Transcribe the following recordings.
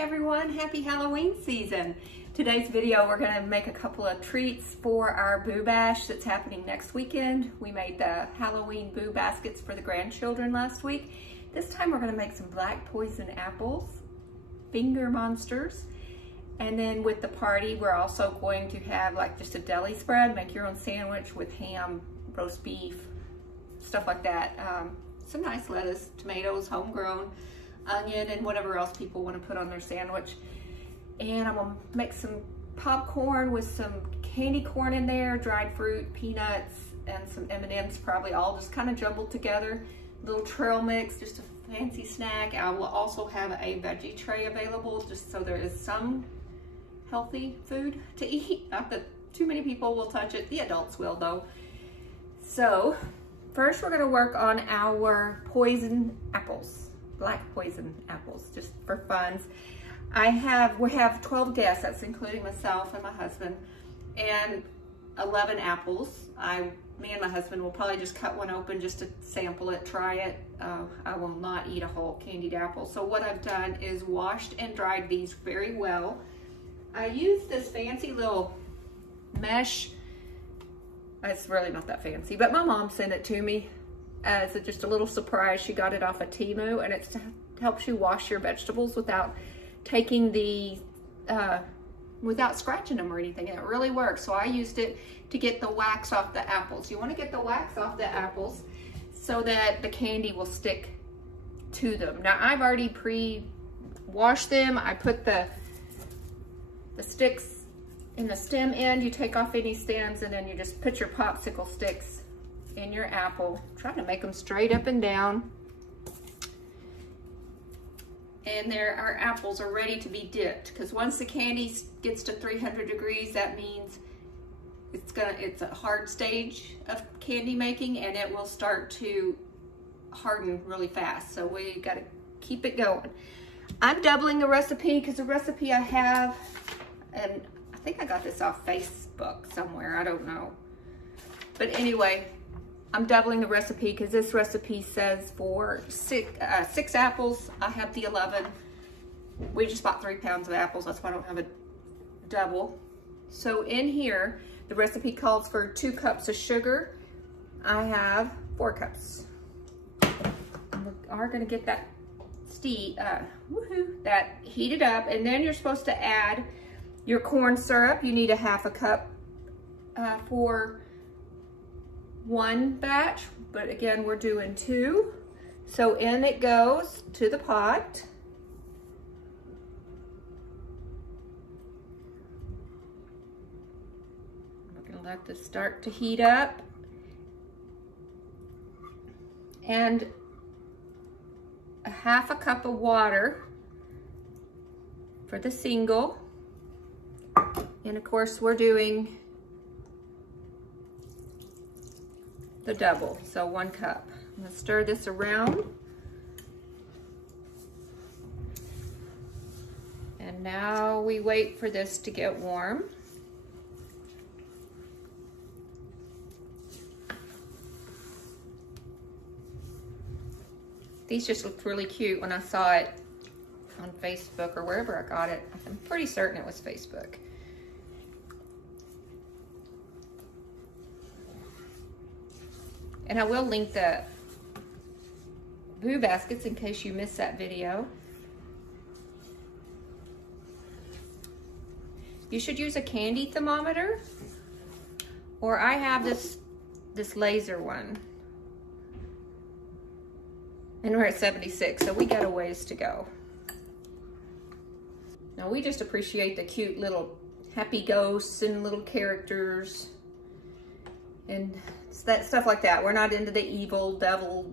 everyone, happy Halloween season. Today's video we're going to make a couple of treats for our Boo Bash that's happening next weekend. We made the Halloween Boo baskets for the grandchildren last week. This time we're going to make some black poison apples, finger monsters, and then with the party we're also going to have like just a deli spread, make your own sandwich with ham, roast beef, stuff like that. Some nice lettuce, tomatoes, homegrown, onion, and whatever else people want to put on their sandwich. And I'm gonna make some popcorn with some candy corn in there, dried fruit, peanuts, and some M&Ms, probably all just kind of jumbled together. Little trail mix, just a fancy snack. I will also have a veggie tray available just so there is some healthy food to eat. Not that too many people will touch it. The adults will though. So first we're gonna work on our poison apples. Black poison apples, just for funs. We have 12 guests, that's including myself and my husband, and 11 apples. Me and my husband will probably just cut one open just to sample it, try it. I will not eat a whole candied apple. So what I've done is washed and dried these very well. I used this fancy little mesh. It's really not that fancy, but my mom sent it to me as just a little surprise. She got it off of Temu, and it helps you wash your vegetables without taking the, without scratching them or anything. And it really works. So I used it to get the wax off the apples. You want to get the wax off the apples so that the candy will stick to them. Now I've already pre-washed them. I put the sticks in the stem end. You take off any stems and then you just put your popsicle sticks in your apple. Try to make them straight up and down. And there, our apples are ready to be dipped, because once the candy gets to 300 degrees, that means it's a hard stage of candy making, and it will start to harden really fast. So we got to keep it going. I'm doubling the recipe because the recipe I have, and I think I got this off Facebook somewhere, I don't know. But anyway, I'm doubling the recipe because this recipe says for six apples. I have the 11. We just bought 3 pounds of apples. That's why I don't have a double. So in here, the recipe calls for 2 cups of sugar. I have 4 cups. We are gonna get that that heated up, and then you're supposed to add your corn syrup. You need a 1/2 cup for 1 batch, but again, we're doing 2. So in it goes to the pot. We're gonna let this start to heat up. And a 1/2 cup of water for the single. And of course, we're doing the double, so 1 cup. I'm gonna stir this around. And now we wait for this to get warm. These just looked really cute when I saw it on Facebook or wherever I got it. I'm pretty certain it was Facebook. And I will link the Boo baskets in case you missed that video. You should use a candy thermometer, or I have this laser one. And we're at 76, so we got a ways to go. Now we just appreciate the cute little happy ghosts and little characters and that stuff like that. We're not into the evil, devil,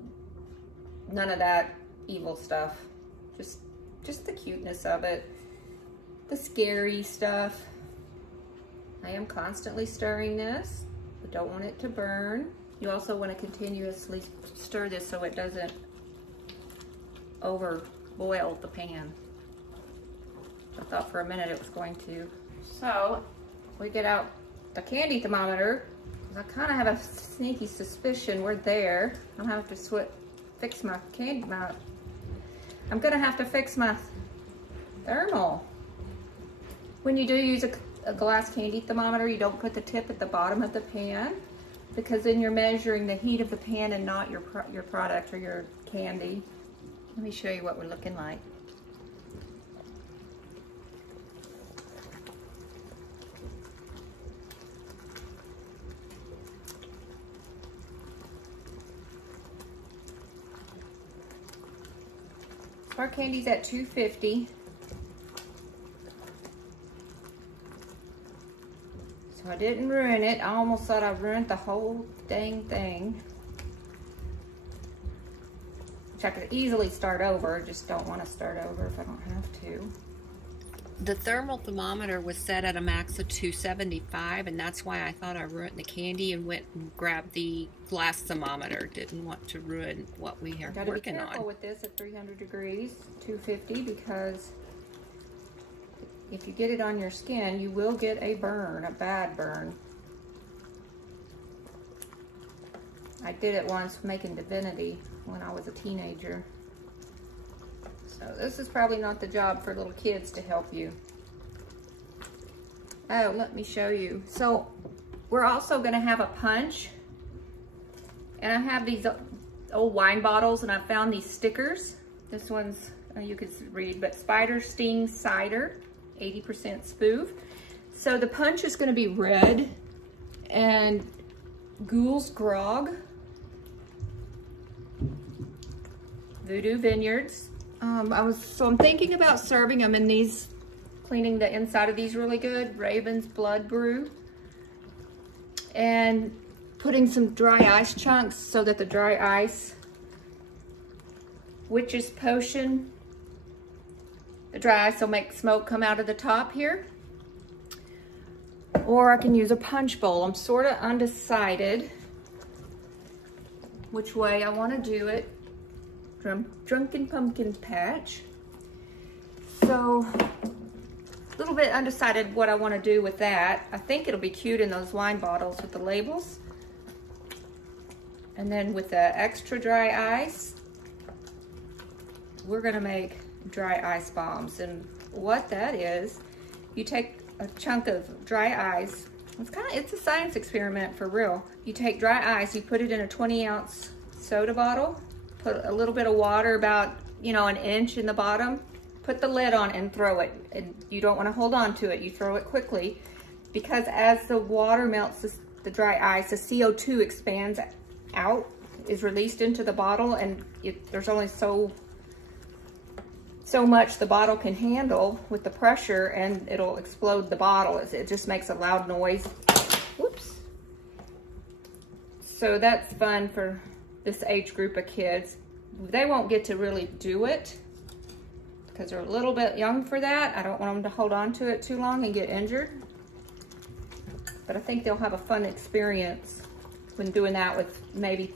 none of that evil stuff. Just the cuteness of it, the scary stuff. I am constantly stirring this, but don't want it to burn. You also want to continuously stir this so it doesn't over boil the pan. I thought for a minute it was going to. So we get out the candy thermometer. I kind of have a sneaky suspicion we're there. I'll have to fix my candy. I'm gonna have to fix my Thermal. When you do use a glass candy thermometer, you don't put the tip at the bottom of the pan, because then you're measuring the heat of the pan and not your product or your candy. Let me show you what we're looking like. So our candy's at 250. I didn't ruin it. I almost thought I ruined the whole dang thing. Which I could easily start over. Just don't want to start over if I don't have to. The thermal thermometer was set at a max of 275, and that's why I thought I ruined the candy and went and grabbed the glass thermometer. Didn't want to ruin what we are working on. Gotta be careful with this at 300 degrees, 250, because if you get it on your skin, you will get a burn, a bad burn. I did it once making divinity when I was a teenager. So this is probably not the job for little kids to help you. Oh, let me show you. So we're also gonna have a punch. And I have these old wine bottles, and I found these stickers. This one's, you could read, but Spider Sting Cider. 80% spoof. So the punch is going to be red, and Ghoul's Grog, Voodoo Vineyards. I'm thinking about serving them in these, cleaning the inside of these really good, Raven's Blood Brew, and putting some dry ice chunks so that the dry ice, Witch's Potion, the dry ice will make smoke come out of the top here. Or I can use a punch bowl. I'm sort of undecided which way I want to do it. Drunken Pumpkin Patch. So a little bit undecided what I want to do with that. I think it'll be cute in those wine bottles with the labels. And then with the extra dry ice, we're gonna make dry ice bombs. And what that is, you take a chunk of dry ice. It's a science experiment for real. You take dry ice, you put it in a 20-ounce soda bottle, put a little bit of water, about, you know, an inch in the bottom, put the lid on and throw it. And you don't want to hold on to it, you throw it quickly, because as the water melts the dry ice, the CO2 expands out, is released into the bottle, and there's only so much the bottle can handle with the pressure, and it'll explode the bottle. It just makes a loud noise. Whoops. So that's fun for this age group of kids. They won't get to really do it because they're a little bit young for that. I don't want them to hold on to it too long and get injured. But I think they'll have a fun experience when doing that with maybe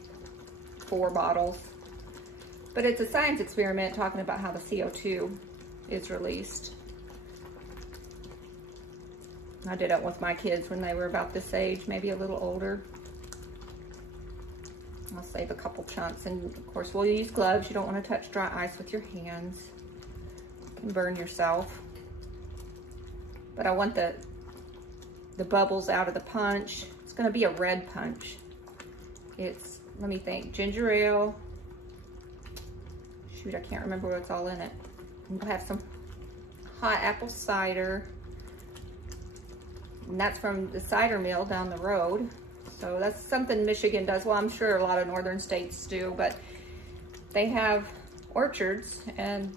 4 bottles. But it's a science experiment talking about how the CO2 is released. I did it with my kids when they were about this age, maybe a little older. I'll save a couple chunks, and of course we'll use gloves. You don't want to touch dry ice with your hands. You can burn yourself. But I want the bubbles out of the punch. It's going to be a red punch. It's, let me think, ginger ale. Shoot, I can't remember what's all in it. We'll have some hot apple cider. And that's from the cider mill down the road. So that's something Michigan does. Well, I'm sure a lot of northern states do, but they have orchards, and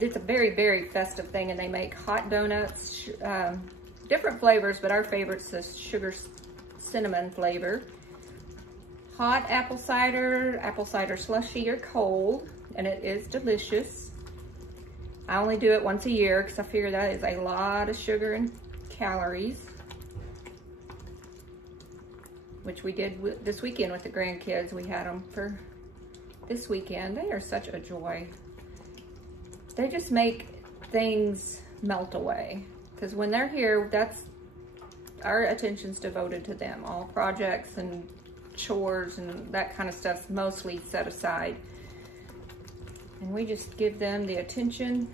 it's a very, very festive thing, and they make hot donuts, different flavors, but our favorite's the sugar cinnamon flavor. Hot apple cider slushy or cold, and it is delicious. I only do it once a year because I figure that is a lot of sugar and calories, which we did this weekend with the grandkids. We had them for this weekend. They are such a joy. They just make things melt away, because when they're here, that's our attention's devoted to them. All projects and chores and that kind of stuff's mostly set aside. And we just give them the attention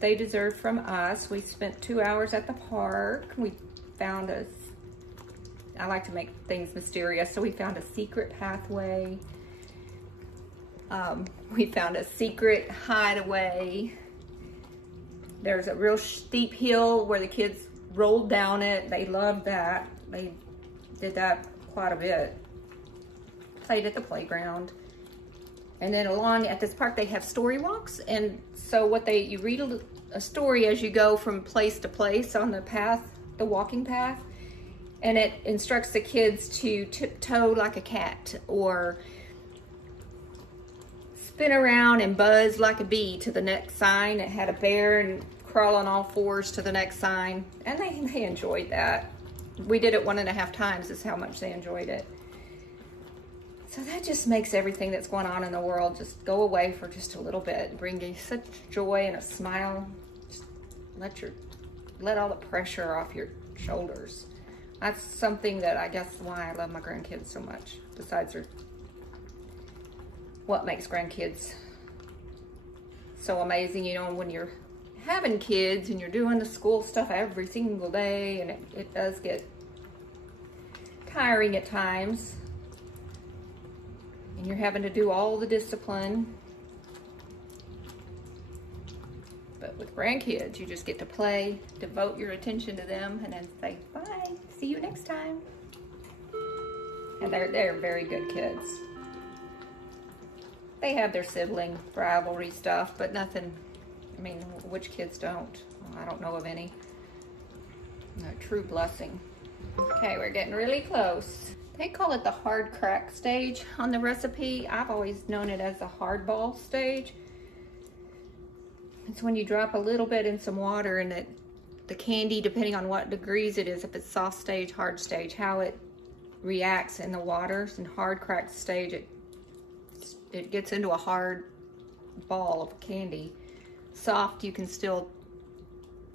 they deserve from us. We spent 2 hours at the park. We found I like to make things mysterious, so we found a secret pathway. We found a secret hideaway. There's a real steep hill where the kids rolled down it. They loved that. They did that quite a bit. Played at the playground. And then along at this park, they have story walks. And so you read a story as you go from place to place on the path, the walking path. And it instructs the kids to tiptoe like a cat, or spin around and buzz like a bee to the next sign. It had a bear and crawl on all fours to the next sign. And they enjoyed that. We did it 1.5 times is how much they enjoyed it. So that just makes everything that's going on in the world just go away for just a little bit. Bring you such joy and a smile. Just let all the pressure off your shoulders. That's something that I guess why I love my grandkids so much. Besides what makes grandkids so amazing, you know, when you're having kids and you're doing the school stuff every single day, and it does get tiring at times. And you're having to do all the discipline. But with grandkids, you just get to play, devote your attention to them, and then say, bye, see you next time. And they're very good kids. They have their sibling rivalry stuff, but nothing, I mean, which kids don't? Well, I don't know of any. A true blessing. Okay, we're getting really close. They call it the hard crack stage on the recipe. I've always known it as the hard ball stage. It's when you drop a little bit in some water and the candy, depending on what degrees it is, if it's soft stage, hard stage, how it reacts in the water. In hard crack stage, it gets into a hard ball of candy. Soft, you can still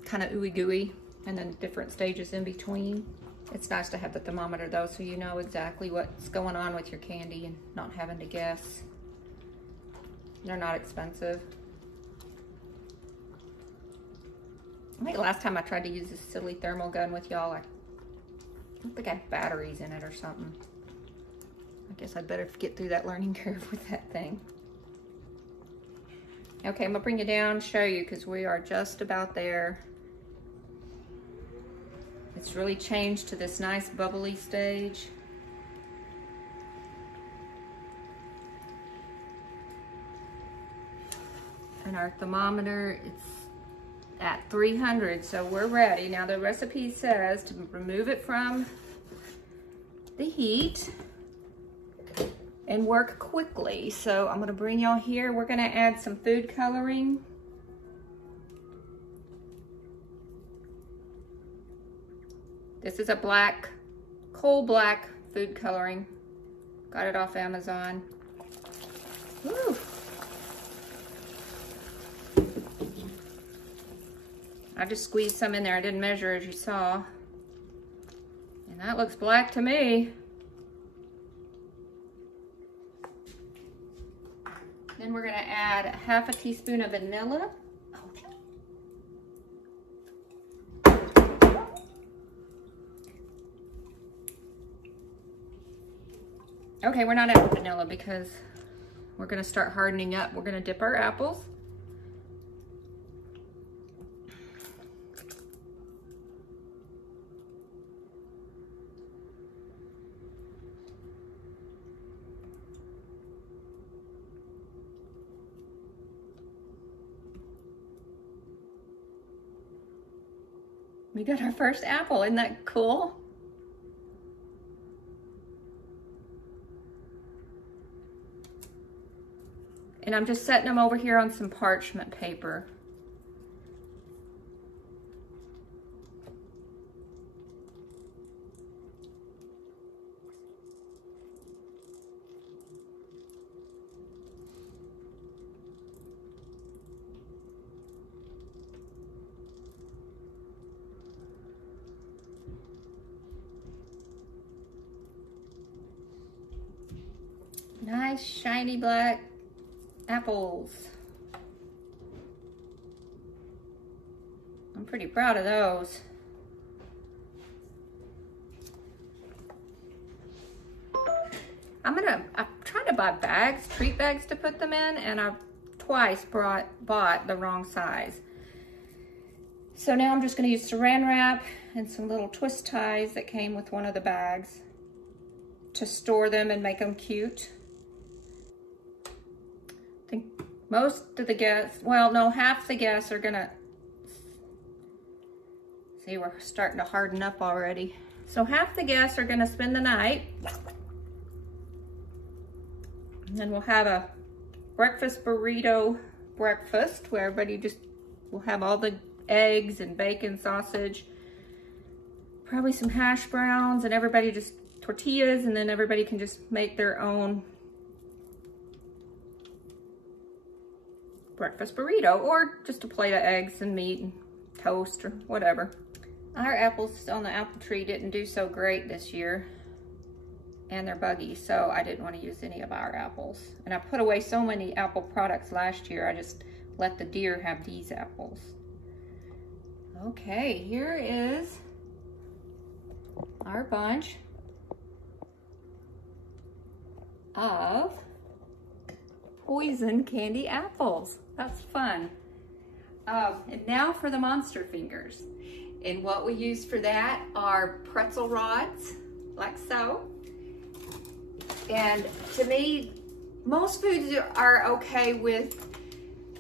kind of ooey gooey, and then different stages in between. It's nice to have the thermometer though, so you know exactly what's going on with your candy and not having to guess. They're not expensive. I think last time I tried to use this silly thermal gun with y'all, I don't think I had batteries in it or something. I guess I'd better get through that learning curve with that thing. Okay, I'm gonna bring you down, show you, because we are just about there. It's really changed to this nice bubbly stage. And our thermometer, it's at 300, so we're ready. Now the recipe says to remove it from the heat and work quickly. So I'm gonna bring y'all here. We're gonna add some food coloring. This is a black, coal black food coloring. Got it off Amazon. Woo. I just squeezed some in there. I didn't measure, as you saw. And that looks black to me. Then we're gonna add 1/2 teaspoon of vanilla. Okay, we're not adding vanilla because we're gonna start hardening up. We're gonna dip our apples. We got our first apple, isn't that cool? And I'm just setting them over here on some parchment paper. Nice shiny black apples. I'm pretty proud of those. I'm trying to buy bags, treat bags to put them in, and I've twice bought the wrong size. So now I'm just gonna use saran wrap and some little twist ties that came with one of the bags to store them and make them cute. I think most of the guests, well, no, half the guests are gonna, see, we're starting to harden up already. So half the guests are gonna spend the night, and then we'll have a breakfast burrito breakfast where everybody just will have all the eggs and bacon, sausage, probably some hash browns, and everybody just tortillas, and then everybody can just make their own breakfast burrito, or just a plate of eggs and meat and toast or whatever. Our apples on the apple tree didn't do so great this year, and they're buggy, so I didn't want to use any of our apples. And I put away so many apple products last year, I just let the deer have these apples. Okay, here is our bunch of Poisin candy apples. That's fun. And now for the monster fingers. And what we use for that are pretzel rods, like so. And to me, most foods are okay with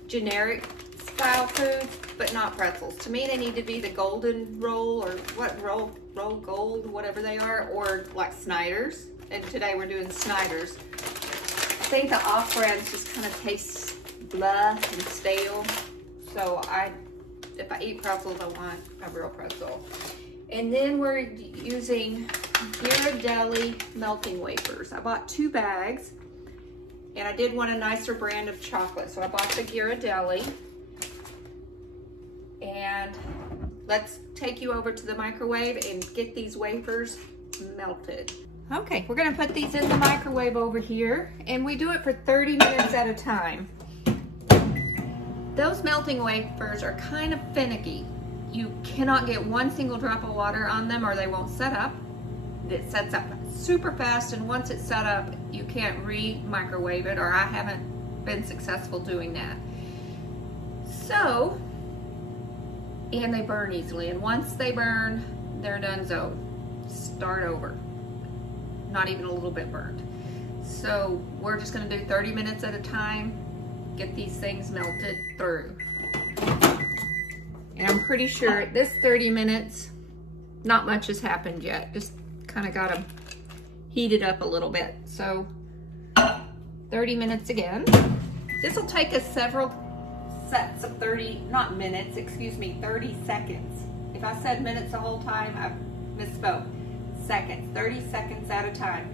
generic style foods, but not pretzels. To me, they need to be the golden roll, or what, roll gold, whatever they are, or like Snyder's. And today we're doing Snyder's. I think the off-brands just kind of taste blah and stale. So if I eat pretzels, I want a real pretzel. And then we're using Ghirardelli melting wafers. I bought 2 bags, and I did want a nicer brand of chocolate, so I bought the Ghirardelli. And let's take you over to the microwave and get these wafers melted. Okay, we're gonna put these in the microwave over here, and we do it for 30 minutes at a time. Those melting wafers are kind of finicky. You cannot get one single drop of water on them or they won't set up. It sets up super fast, and once it's set up, you can't re-microwave it, or I haven't been successful doing that. So, and they burn easily, and once they burn, they're donezo. Start over. Not even a little bit burned. So we're just gonna do 30 minutes at a time, get these things melted through. And I'm pretty sure at this 30 minutes, not much has happened yet. Just kind of got them heated up a little bit. So 30 minutes again. This will take us several sets of 30, not minutes, excuse me, 30 seconds. If I said minutes the whole time, I misspoke. Seconds, 30 seconds at a time.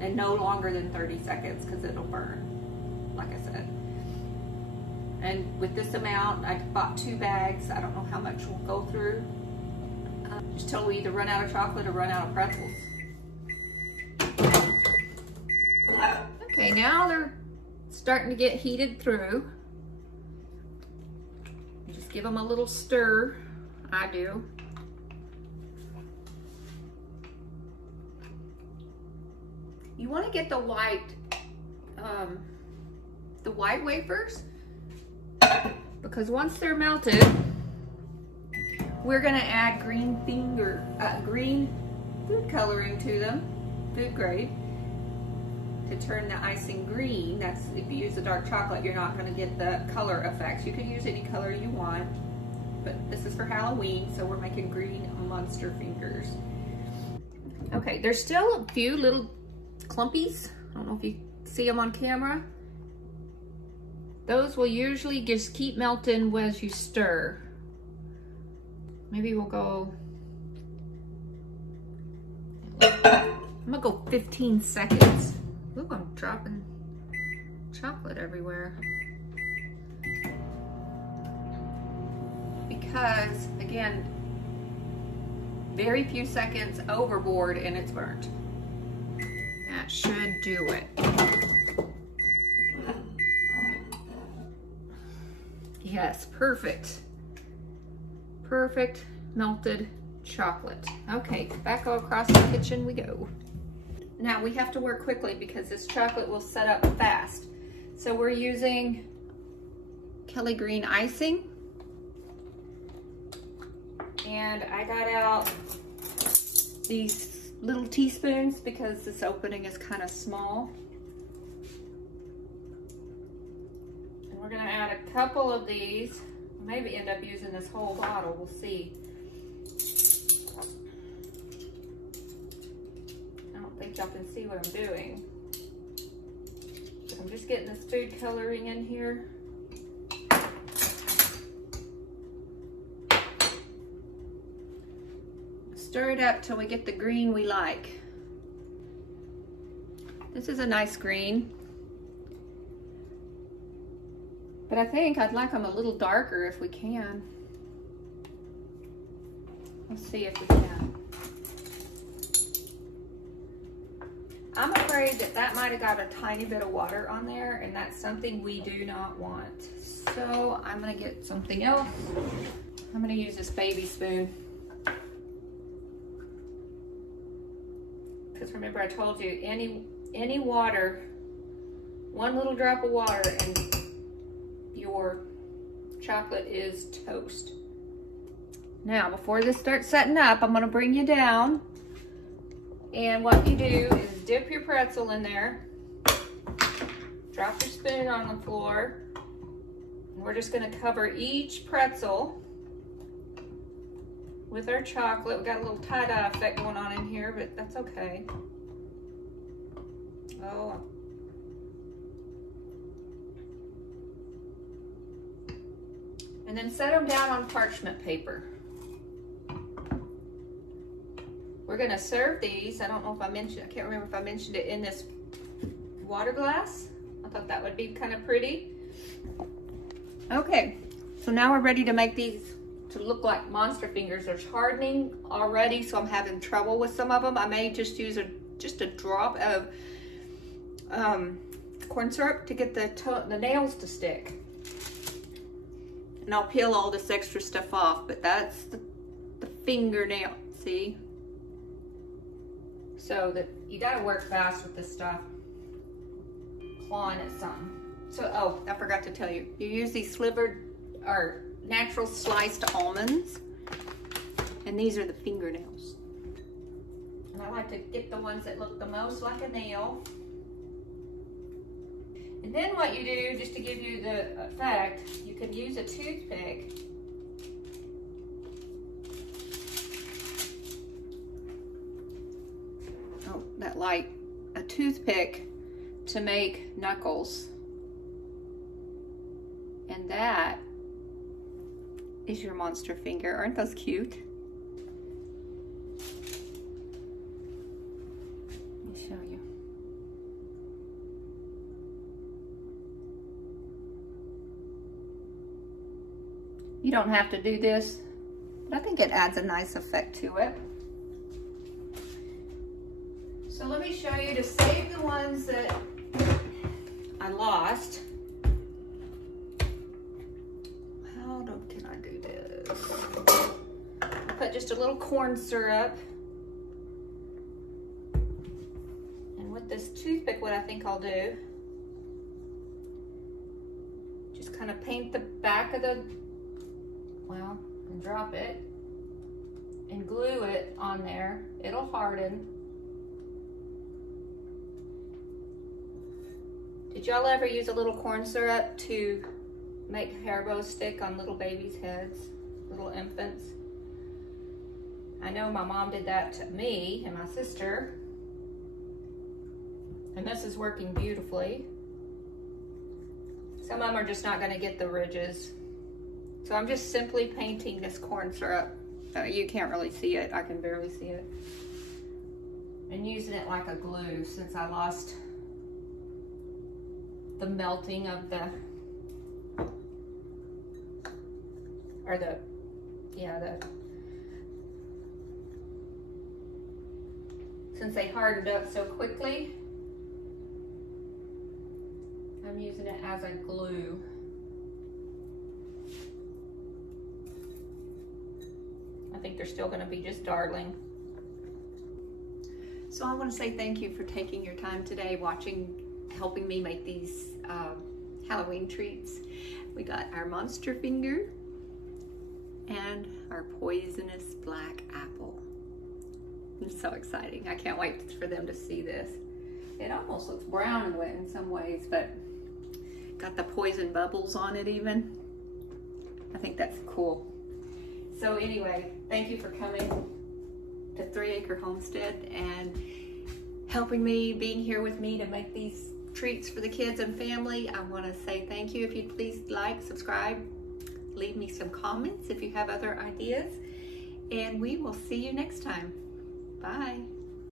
And no longer than 30 seconds because it'll burn, like I said. And with this amount, I bought 2 bags. I don't know how much we'll go through. Just till we either run out of chocolate or run out of pretzels. Okay, now they're starting to get heated through. Just give them a little stir, I do. You want to get the white wafers, because once they're melted, we're going to add green food coloring to them, food grade, to turn the icing green. That's if you use the dark chocolate, you're not going to get the color effects. You can use any color you want, but this is for Halloween, so we're making green monster fingers. Okay, there's still a few little clumpies. I don't know if you see them on camera. Those will usually just keep melting as you stir. Maybe we'll go, I'm gonna go 15 seconds. Ooh, I'm dropping chocolate everywhere. Because, again, very few seconds overboard and it's burnt. That should do it. Yes, perfect. Perfect melted chocolate. Okay, back across the kitchen we go. Now we have to work quickly because this chocolate will set up fast. So we're using Kelly green icing. And I got out these little teaspoons because this opening is kind of small. And we're gonna add a couple of these. Maybe end up using this whole bottle, we'll see. I don't think y'all can see what I'm doing. I'm just getting this food coloring in here. Stir it up till we get the green we like. This is a nice green. But I think I'd like them a little darker if we can. Let's see if we can. I'm afraid that that might have got a tiny bit of water on there, and that's something we do not want. So I'm gonna get something else. I'm gonna use this baby spoon. Because remember I told you, any water, one little drop of water and your chocolate is toast. Now, before this starts setting up, I'm gonna bring you down. And what you do is dip your pretzel in there, drop your spoon on the floor, and we're just gonna cover each pretzel with our chocolate. We got a little tie-dye effect going on in here, but that's okay. Oh. And then set them down on parchment paper. We're gonna serve these. I don't know if I mentioned, I can't remember if I mentioned it, in this water glass. I thought that would be kind of pretty. Okay, so now we're ready to make these to look like monster fingers. They're hardening already, so I'm having trouble with some of them. I may just use just a drop of corn syrup to get the nails to stick. And I'll peel all this extra stuff off, but that's the fingernail, see? So that you gotta work fast with this stuff. Clawing at something. So, oh, I forgot to tell you. You use these slivered or natural sliced almonds, and these are the fingernails. And I like to get the ones that look the most like a nail. And then what you do, just to give you the effect, you can use a toothpick a toothpick to make knuckles. And that is your monster finger. Aren't those cute? Let me show you. You don't have to do this, but I think it adds a nice effect to it. So let me show you to save the ones that I lost. Can I do this? I put just a little corn syrup. And with this toothpick, what I think I'll do, just kind of paint the back of the, well, and drop it and glue it on there. It'll harden. Did y'all ever use a little corn syrup to make hair bows stick on little babies' heads, little infants? I know my mom did that to me and my sister, and this is working beautifully. Some of them are just not going to get the ridges. So I'm just simply painting this corn syrup. You can't really see it. I can barely see it. And using it like a glue since I lost the melting of the, or the, yeah, since they hardened up so quickly, I'm using it as a glue. think they're still gonna be just darling. So I want to say thank you for taking your time today helping me make these Halloween treats. We got our monster finger and our poisonous black apple. It's so exciting. I can't wait for them to see this. It almost looks brown in some ways, but got the poison bubbles on it even. I think that's cool. So anyway, thank you for coming to 3 Acre Homestead and helping me, being here with me to make these treats for the kids and family. I want to say thank you. If you'd please like, subscribe, leave me some comments if you have other ideas, and we will see you next time. Bye.